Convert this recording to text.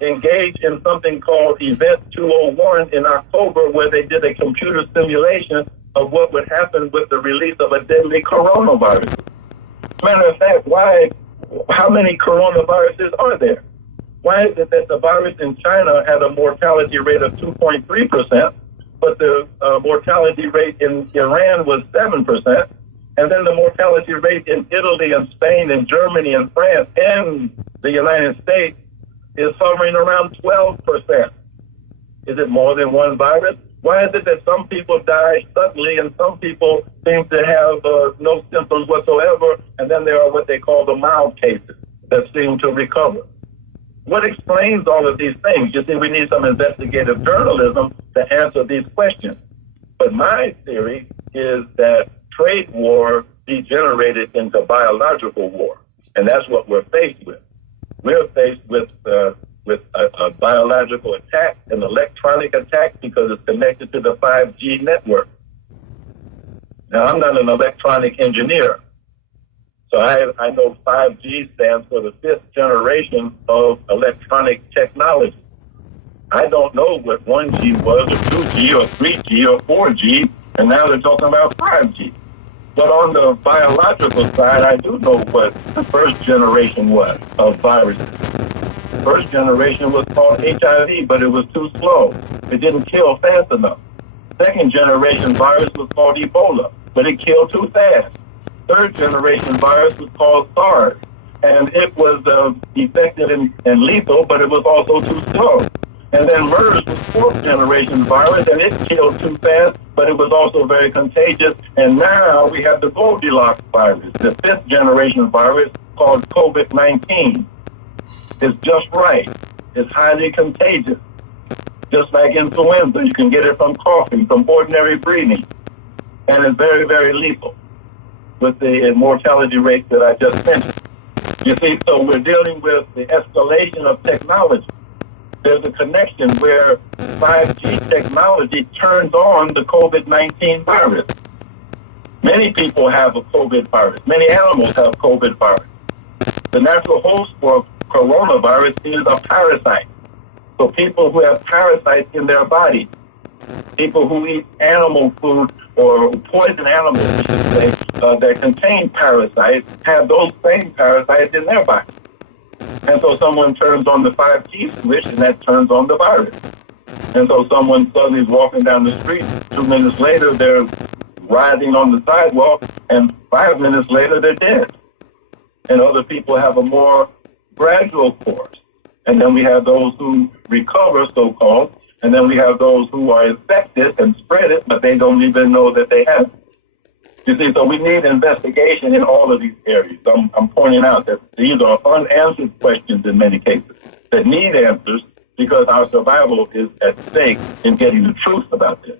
engaged in something called Event 201 in October, where they did a computer simulation of what would happen with the release of a deadly coronavirus. Matter of fact, how many coronaviruses are there? Why is it that the virus in China had a mortality rate of 2.3%, but the mortality rate in Iran was 7%, and then the mortality rate in Italy and Spain and Germany and France and the United States is hovering around 12%? Is it more than one virus? Why is it that some people die suddenly and some people seem to have no symptoms whatsoever, and then there are what they call the mild cases that seem to recover? What explains all of these things? You see, we need some investigative journalism to answer these questions. But my theory is that trade war degenerated into biological war, and that's what we're faced with. We're faced with a biological attack, an electronic attack, because it's connected to the 5G network. Now, I'm not an electronic engineer, so I know 5G stands for the 5th generation of electronic technology. I don't know what 1G was, or 2G, or 3G, or 4G, and now they're talking about 5G. But on the biological side, I do know what the first generation was of viruses. First generation was called HIV, but it was too slow. It didn't kill fast enough. Second generation virus was called Ebola, but it killed too fast. Third generation virus was called SARS, and it was effective and lethal, but it was also too slow. And then MERS was fourth generation virus, and it killed too fast, but it was also very contagious. And now we have the Goldilocks virus, the 5th generation virus called COVID-19. It's just right. It's highly contagious. Just like influenza, you can get it from coughing, from ordinary breathing. And it's very, very lethal with the mortality rate that I just mentioned. You see, so we're dealing with the escalation of technology. There's a connection where 5G technology turns on the COVID-19 virus. Many people have a COVID virus. Many animals have COVID virus. The natural host for coronavirus is a parasite. So people who have parasites in their body, people who eat animal food or poison animals, I should say, that contain parasites, have those same parasites in their body. And so someone turns on the 5G switch, and that turns on the virus. And so someone suddenly is walking down the street. 2 minutes later, they're riding on the sidewalk, and 5 minutes later, they're dead. And other people have a more gradual course. And then we have those who recover, so-called, and then we have those who are infected and spread it, but they don't even know that they have it. You see, so we need investigation in all of these areas. I'm pointing out that these are unanswered questions in many cases that need answers because our survival is at stake in getting the truth about this.